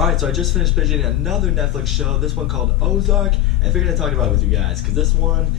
Alright, so I just finished binging another Netflix show, this one called Ozark, and I figured I'd talk about it with you guys, because this one,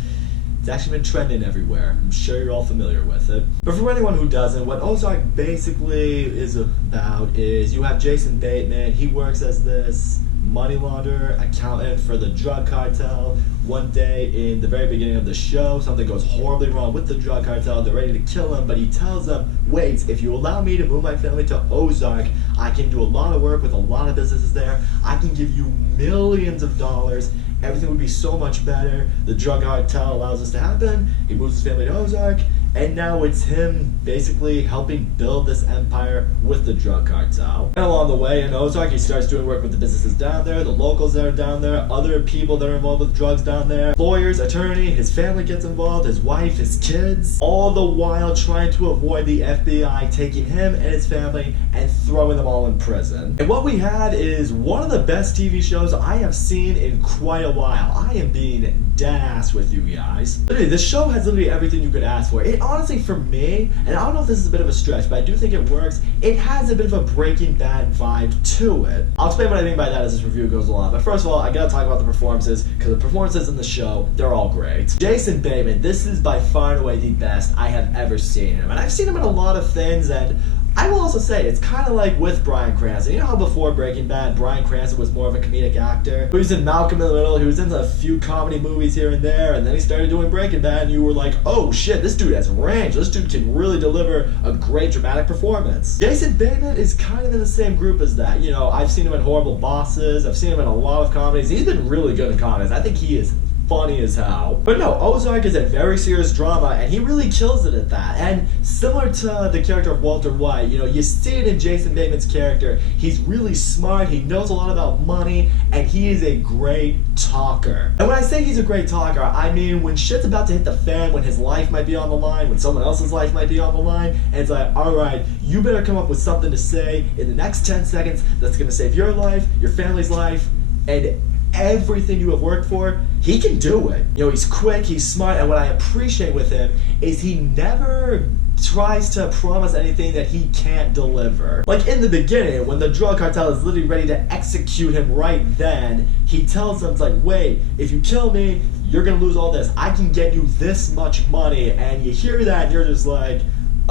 it's actually been trending everywhere. I'm sure you're all familiar with it. But for anyone who doesn't, what Ozark basically is about is you have Jason Bateman. He works as this money launderer, accountant for the drug cartel. One day in the very beginning of the show, something goes horribly wrong with the drug cartel. They're ready to kill him, but he tells them, wait, if you allow me to move my family to Ozark, I can do a lot of work with a lot of businesses there. I can give you millions of dollars. Everything would be so much better. The drug cartel allows this to happen. He moves his family to Ozark, and now it's him basically helping build this empire with the drug cartel. And along the way in Ozark, he starts doing work with the businesses down there, the locals that are down there, other people that are involved with drugs down there, lawyers, attorney, his family gets involved, his wife, his kids, all the while trying to avoid the FBI taking him and his family and throwing them all in prison. And what we have is one of the best TV shows I have seen in quite a while. I am being dead ass with you guys. Literally, this show has literally everything you could ask for. It honestly, for me, and I don't know if this is a bit of a stretch, but I do think it works, it has a bit of a Breaking Bad vibe to it. I'll explain what I mean by that as this review goes along, but first of all, I gotta talk about the performances, because the performances in the show, they're all great. Jason Bateman, this is by far and away the best I have ever seen him, and I've seen him in a lot of things, and I will also say, it's kind of like with Bryan Cranston. You know how before Breaking Bad, Bryan Cranston was more of a comedic actor? He was in Malcolm in the Middle, he was in a few comedy movies here and there, and then he started doing Breaking Bad, and you were like, oh shit, this dude has range. This dude can really deliver a great dramatic performance. Jason Bateman is kind of in the same group as that. You know, I've seen him in Horrible Bosses, I've seen him in a lot of comedies. He's been really good in comedies. I think he is funny as hell. But no, Ozark is a very serious drama, and he really kills it at that. And similar to the character of Walter White, you know, you see it in Jason Bateman's character. He's really smart, he knows a lot about money, and he is a great talker. And when I say he's a great talker, I mean when shit's about to hit the fan, when his life might be on the line, when someone else's life might be on the line, and it's like, alright, you better come up with something to say in the next 10 seconds that's gonna save your life, your family's life, and everything you have worked for. He can do it. You know, he's quick, he's smart, and what I appreciate with him is he never tries to promise anything that he can't deliver. Like in the beginning, when the drug cartel is literally ready to execute him right then, he tells them, it's like, wait, if you kill me, you're gonna lose all this. I can get you this much money, and you hear that and you're just like,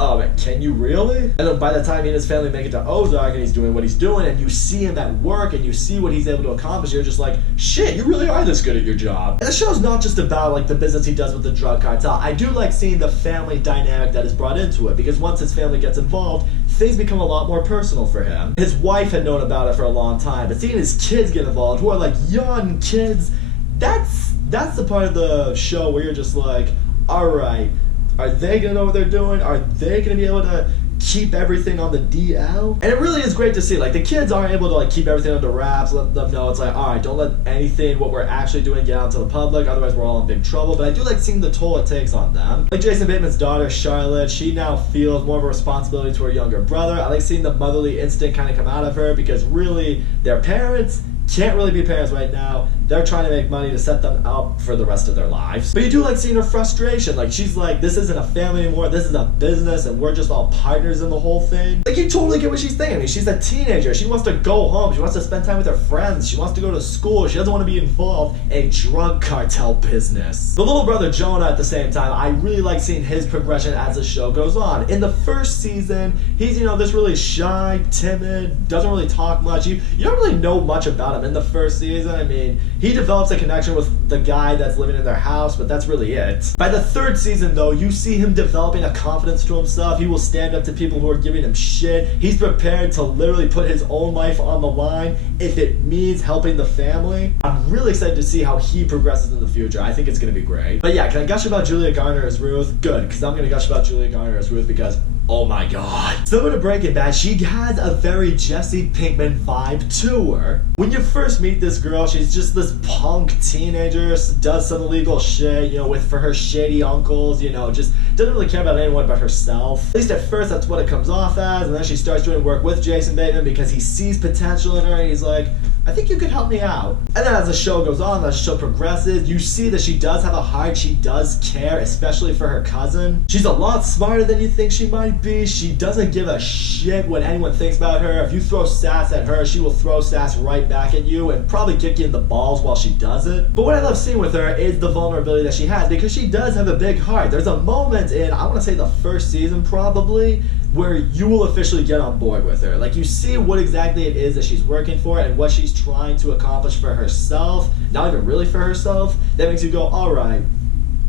oh, man, can you really? And then by the time he and his family make it to Ozark and he's doing what he's doing and you see him at work and you see what he's able to accomplish, you're just like, shit, you really are this good at your job. And the show's not just about like the business he does with the drug cartel. I do like seeing the family dynamic that is brought into it, because once his family gets involved, things become a lot more personal for him. His wife had known about it for a long time, but seeing his kids get involved, who are like young kids, that's the part of the show where you're just like, alright, are they gonna know what they're doing? Are they gonna be able to keep everything on the DL? And it really is great to see. Like, the kids are able to like keep everything under wraps, let them know it's like, alright, don't let anything, what we're actually doing, get out to the public, otherwise we're all in big trouble. But I do like seeing the toll it takes on them. Like Jason Bateman's daughter, Charlotte, she now feels more of a responsibility to her younger brother. I like seeing the motherly instinct kind of come out of her, because really, their parents can't really be parents right now. They're trying to make money to set them up for the rest of their lives. But you do like seeing her frustration. Like, she's like, this isn't a family anymore, this is a business, and we're just all partners in the whole thing. Like, you totally get what she's thinking. I mean, she's a teenager. She wants to go home. She wants to spend time with her friends. She wants to go to school. She doesn't want to be involved in a drug cartel business. The little brother, Jonah, at the same time, I really like seeing his progression as the show goes on. In the first season, he's, you know, this really shy, timid, doesn't really talk much. You don't really know much about him in the first season. I mean, he develops a connection with the guy that's living in their house, but that's really it. By the third season, though, you see him developing a confidence to himself. He will stand up to people who are giving him shit. He's prepared to literally put his own life on the line if it means helping the family. I'm really excited to see how he progresses in the future. I think it's going to be great. But yeah, can I gush about Julia Garner as Ruth? Good, because I'm going to gush about Julia Garner as Ruth because, oh my god. Similar to Breaking Bad, she has a very Jesse Pinkman vibe to her. When you first meet this girl, she's just this punk teenager, does some illegal shit, you know, for her shady uncles, you know, just doesn't really care about anyone but herself. At least at first that's what it comes off as, and then she starts doing work with Jason Bateman because he sees potential in her, and he's like, I think you could help me out. And then as the show goes on, as the show progresses, you see that she does have a heart, she does care, especially for her cousin. She's a lot smarter than you think she might might be she doesn't give a shit what anyone thinks about her. If you throw sass at her, she will throw sass right back at you and probably kick you in the balls while she does it. But what I love seeing with her is the vulnerability that she has, because she does have a big heart. There's a moment in, I want to say the first season probably, where you will officially get on board with her. Like, you see what exactly it is that she's working for and what she's trying to accomplish for herself, not even really for herself. That makes you go, alright,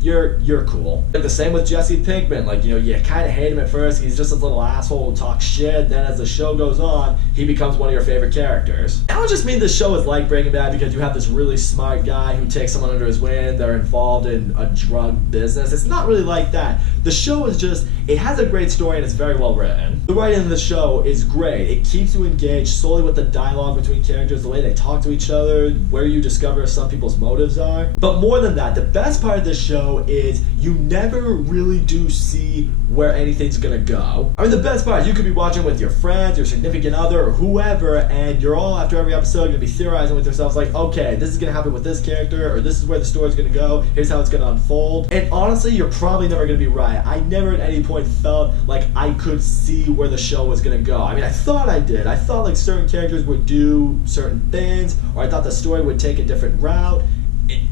you're cool. Like the same with Jesse Pinkman. Like, you know, you kind of hate him at first. He's just a little asshole who talks shit. Then as the show goes on, he becomes one of your favorite characters. I don't just mean this show is like Breaking Bad because you have this really smart guy who takes someone under his wing. They're involved in a drug business. It's not really like that. The show is just, it has a great story and it's very well written. The writing of the show is great. It keeps you engaged solely with the dialogue between characters, the way they talk to each other, where you discover some people's motives are. But more than that, the best part of this show is you never really do see where anything's gonna go. I mean, the best part, you could be watching with your friends, your significant other, or whoever, and you're all, after every episode, gonna be theorizing with yourselves like, okay, this is gonna happen with this character, or this is where the story's gonna go, here's how it's gonna unfold. And honestly, you're probably never gonna be right. I never at any point felt like I could see where the show was gonna go. I mean, I thought I did. I thought like certain characters would do certain things, or I thought the story would take a different route.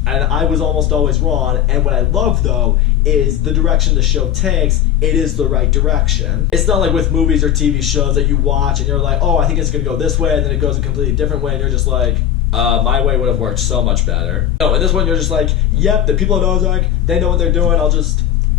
And I was almost always wrong. And what I love though is the direction the show takes, it is the right direction. It's not like with movies or TV shows that you watch and you're like, oh, I think it's gonna go this way, and then it goes a completely different way, and you're just like, my way would have worked so much better. No, in this one you're just like, yep, the people at Ozark, they know what they're doing,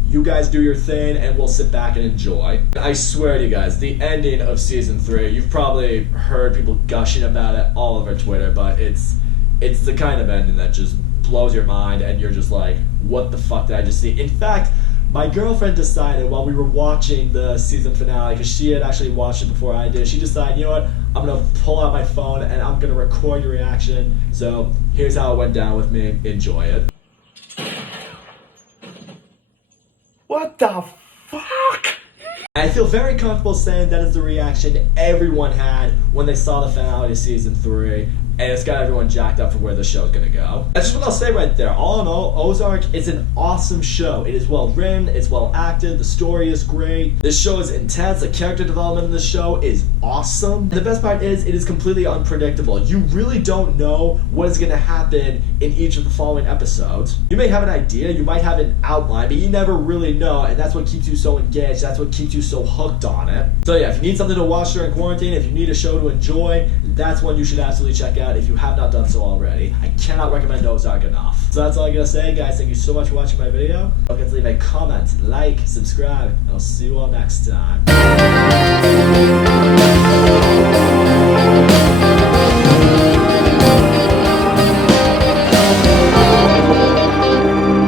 you guys do your thing and we'll sit back and enjoy. I swear to you guys, the ending of season 3, you've probably heard people gushing about it all over Twitter, but it's the kind of ending that just blows your mind and you're just like, what the fuck did I just see? In fact, my girlfriend decided while we were watching the season finale, because she had actually watched it before I did, she decided, you know what, I'm gonna pull out my phone and I'm gonna record your reaction. So here's how it went down with me. Enjoy it. What the fuck? I feel very comfortable saying that is the reaction everyone had when they saw the finale to season 3, and it's got everyone jacked up for where the show's gonna go. That's just what I'll say right there. All in all, Ozark is an awesome show. It is well written, it's well acted, the story is great. This show is intense, the character development in this show is awesome. And the best part is, it is completely unpredictable. You really don't know what is gonna happen in each of the following episodes. You may have an idea, you might have an outline, but you never really know, and that's what keeps you so engaged, that's what keeps you so hooked on it. So yeah, if you need something to watch during quarantine, if you need a show to enjoy, that's one you should absolutely check out if you have not done so already. I cannot recommend Ozark enough. So that's all I gotta say, guys. Thank you so much for watching my video. Don't forget to leave a comment, like, subscribe, and I'll see you all next time.